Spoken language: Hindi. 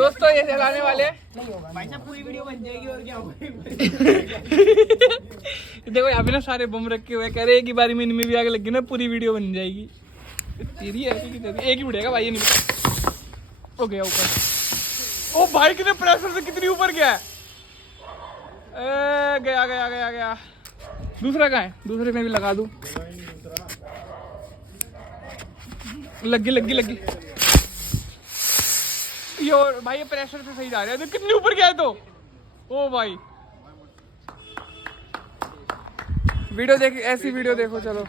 दोस्तों ये जलाने वाले भाई साहब पूरी वीडियो बन जाएगी और क्या होगा। देखो यहाँ पे ना सारे बम रखे हुए कह रहे एक ही बारी में इनमें भी आग लगी ना पूरी वीडियो बन जाएगी। तेरी है कि तेरी एक ही उड़ेगा भाई ये नहीं हो गया ऊपर। ओ भाई कितने प्रेशर से कितनी ऊपर गया है। गया गया गया गया। दूसरा कहाँ है दूसरे में भी लगा दूं। लगी लगी लगी यो भाई ये प्रेशर से सही जा रहा है। तो कितनी ऊपर गया है तो ओ भाई वीडियो देख ऐसी वीडियो देखो चलो।